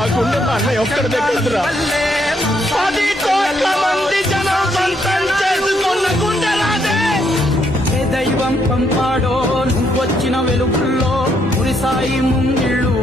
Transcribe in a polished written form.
ఆ గుండె మా అన్నయ్య ఒక్కడి దగ్గర 10 కోట్ల మంది జనం సొంతం చేసుకున్న గుండె రాదే. ఏ దైవం పంపాడో నువ్వొచ్చిన వెలుగుల్లో మురిసాయి ముంగిళ్ళు.